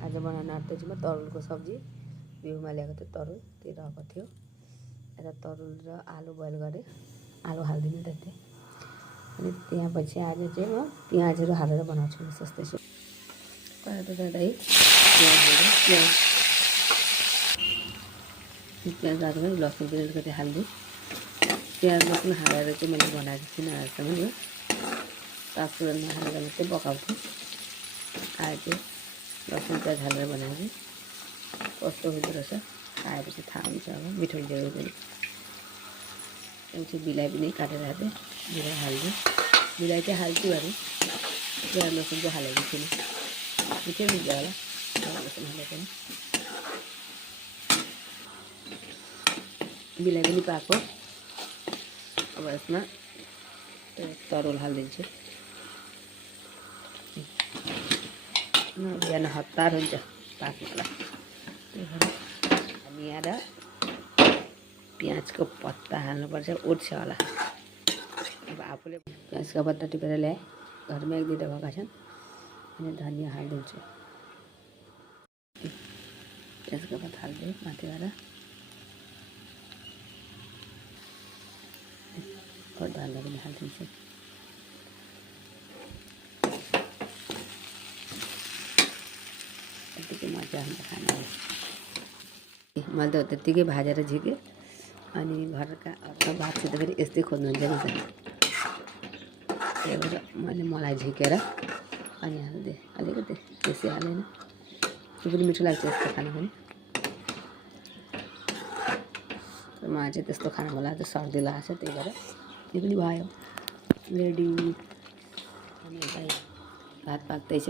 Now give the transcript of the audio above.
आज बनाउन आँट्दैछु म तरुलको सब्जी। बिउमा ल्याएको थियो तरुल, त्यो रहेको थियो। यता तरुल र आलु बोइल गरेँ, आलु हाल्दिनँ त्यति। अनि त्यहाँपछि आज चाहिँ म प्याजहरू हालेर बनाउँछु म सोच्दैछु। कराई गर्दै प्याज राखेर लसुन ग्रेड गरेर हाल्दै प्याज लसुन हालेर चाहिँ मैले बनाएको थिइनँ आजसम्म यो। पाँचफोरन हालेर मात्रै पकाउँछु। आज चाहिँ लसुन प्याज हालेर बनाएको कस्तो हुँदो रहेछ खाएपछि थाहा हुन्छ। अब मिठो हुन्छ पनि। त्यहाँपछि बिलाइ पनि काटेर हाल्थेँ, बिलाइ हाल्छु। बिलाइ चाहिँ हाल्छु अरे, प्याज लसुन चाहिँ हालेको थिइनँ। मिठै हुन्छ होला प्याज लसुन हाले पनि। बिलाइ पनि पाएको। अब यसमा तरुल हालिदिन्छु। बिहान हतार हुन्छ पाक्नुलाई। त्यही भएर धनियाँ र प्याजको पत्ता हाल्नुपर्छ, उठ्छ होला। अब आफूले प्याजको पत्ता टिपेर ल्याएँ, घरमा एक दुईवटा भएका छन्। अनि धनियाँ हालिदिन्छु। प्याजको पत्ता हालिदिएँ माथिबाट। धनियाँ पनि हालिदिन्छु। त्यत्तिकै मजा आउँछ खानाले। मैले त त्यत्तिकै भाजेर झिकेँ। अनि घरका अर्का भातसित फेरि यस्तै खोज्नुहुन्छ नि त। त्यही भएर मैले मलाई झिकेर अनि हालिदिएँ अलिकति, बेसी हालेन। त्यो पनि मिठो लाग्छ यस्तो खाना पनि। तर मलाई चाहिँ त्यस्तो खाना मन लाग्छ, सर्दी लाग्छ, त्यही भएर यो पनि भयो रेडी। अनि भात पाक्दैछ।